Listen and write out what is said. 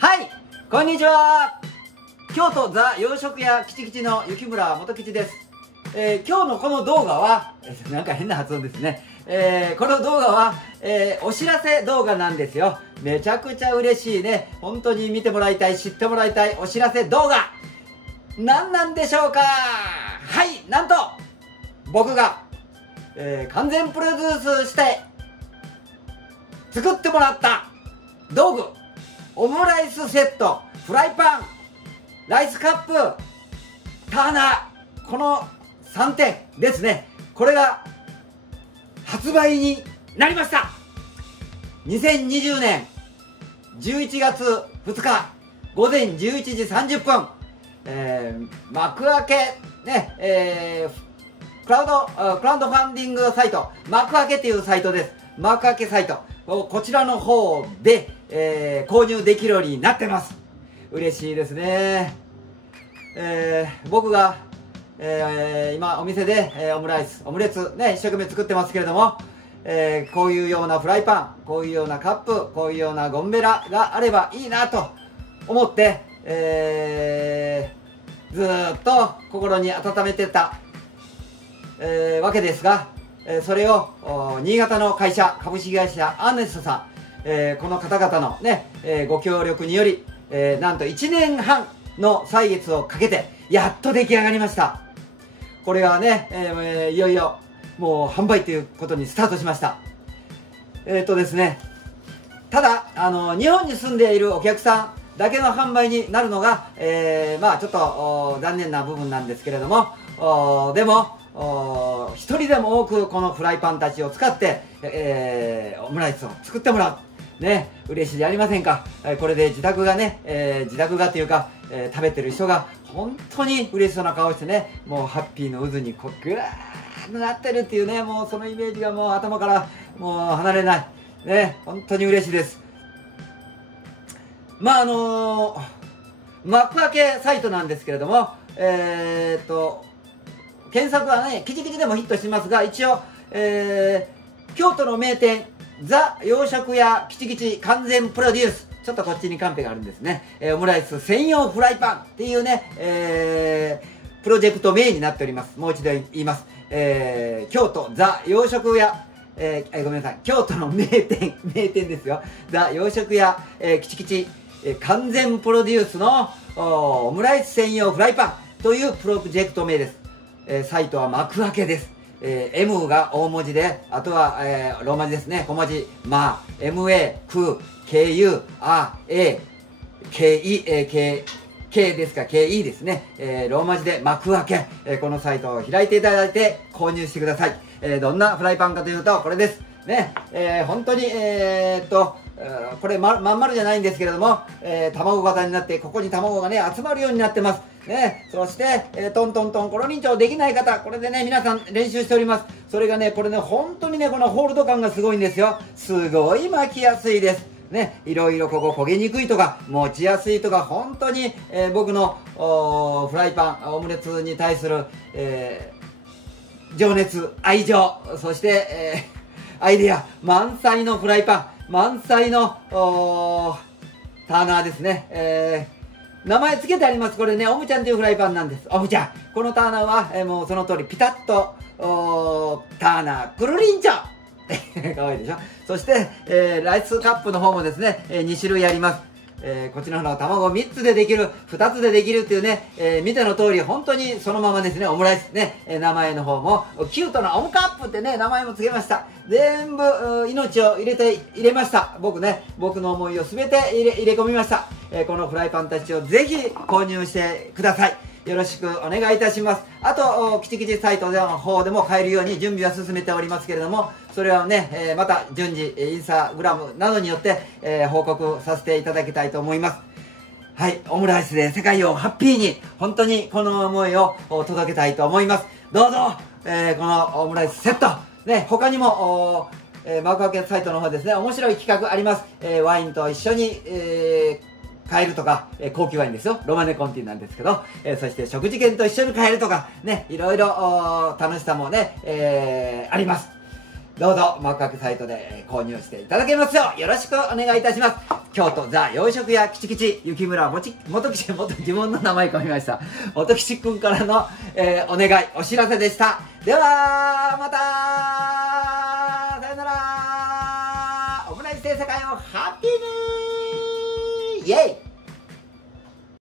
はい、こんにちは。京都ザ洋食屋きちきちの雪村元吉です。今日のこの動画は、なんか変な発音ですね。この動画は、お知らせ動画なんですよ。めちゃくちゃ嬉しいね。本当に見てもらいたい、知ってもらいたいお知らせ動画。何なんでしょうか。はい、なんと、僕が、完全プロデュースして、作ってもらった道具、オムライスセット、フライパン、ライスカップ、ターナー、この3点ですね。これが発売になりました。2020年11月2日午前11時30分、幕開け、ね、クラウドファンディングサイト、幕開けというサイトです。幕開けサイト。こちらの方で、購入できるようになってます。嬉しいですね。僕が、今お店で、オムレツね、一生懸命作ってますけれども、こういうようなフライパン、こういうようなカップ、こういうようなゴンベラがあればいいなと思って、ずーっと心に温めてた、わけですが、それを新潟の会社、株式会社アーネストさん、この方々のね、ご協力により、なんと1年半の歳月をかけてやっと出来上がりました。これがね、いよいよもう販売ということにスタートしました。ですね、ただ日本に住んでいるお客さんだけの販売になるのが、まあちょっと残念な部分なんですけれども、でも一人でも多くこのフライパンたちを使って、オムライスを作ってもらうね、嬉しいじゃありませんか。これで自宅がね、自宅がというか、食べてる人が本当に嬉しそうな顔してね、もうハッピーの渦にこうグワーッとなってるっていうね、もうそのイメージがもう頭からもう離れないね、本当に嬉しいです。まあ幕開けサイトなんですけれども、検索はね、きちきちでもヒットしますが、一応、京都の名店、ザ洋食屋きちきち完全プロデュース。ちょっとこっちにカンペがあるんですね。オムライス専用フライパンっていうね、プロジェクト名になっております。もう一度言います。京都ザ洋食屋、ごめんなさい。京都の名店ですよ。ザ洋食屋、きちきち、完全プロデュースのオムライス専用フライパンというプロジェクト名です。サイトは幕開けです。M が大文字で、あとは、ローマ字ですね、小文字、まあ、MA、K、KU、A、K ですか、KE ですね、ローマ字で幕開け、このサイトを開いていただいて購入してください。どんなフライパンかというと、これです。ね、本当に、これまん丸じゃないんですけれども、卵型になって、ここに卵がね、集まるようになってます。ね、そして、トントントン、コロリンチョできない方、これでね、皆さん練習しております。それがね、これね、本当にね、このホールド感がすごいんですよ。すごい巻きやすいです。ね、いろいろここ焦げにくいとか、持ちやすいとか、本当に、僕のフライパン、オムレツに対する、情熱、愛情、そして、アイデア満載のフライパン、満載のターナーですね。名前付けてあります。これね、オムちゃんというフライパンなんです。オムちゃん。このターナーは、もうその通り、ピタッと、ターナー、くるりんちょかわいいでしょ。そして、ライスカップの方もですね、2種類あります。こちらの卵3つでできる、2つでできるっていうね、見ての通り、本当にそのままですね、オムライスね、名前の方も、キュートなオムカップってね、名前も付けました。全部、命を入れました。僕ね、僕の思いを全て入れ込みました。このフライパンたちをぜひ購入してください。よろしくお願いいたします。あと、きちきちサイトの方でも買えるように準備は進めておりますけれども、それはね、また順次、インスタグラムなどによって、報告させていただきたいと思います。はい、オムライスで世界をハッピーに、本当にこの思いを届けたいと思います。どうぞ、このオムライスセット、ね、他にも、幕開けサイトの方ですね、面白い企画あります。ワインと一緒に、買えるとか、高級ワインですよ。ロマネコンティなんですけど、そして食事券と一緒に買えるとか、ね、いろいろ楽しさもね、あります。どうぞマクワクサイトで購入していただけますようよろしくお願いいたします。京都ザ洋食屋キチキチ雪村元吉自分の名前込みました元吉くんからの、お願いお知らせでした。ではまたさよなら。オムライスで世界をハッピーにイエイ。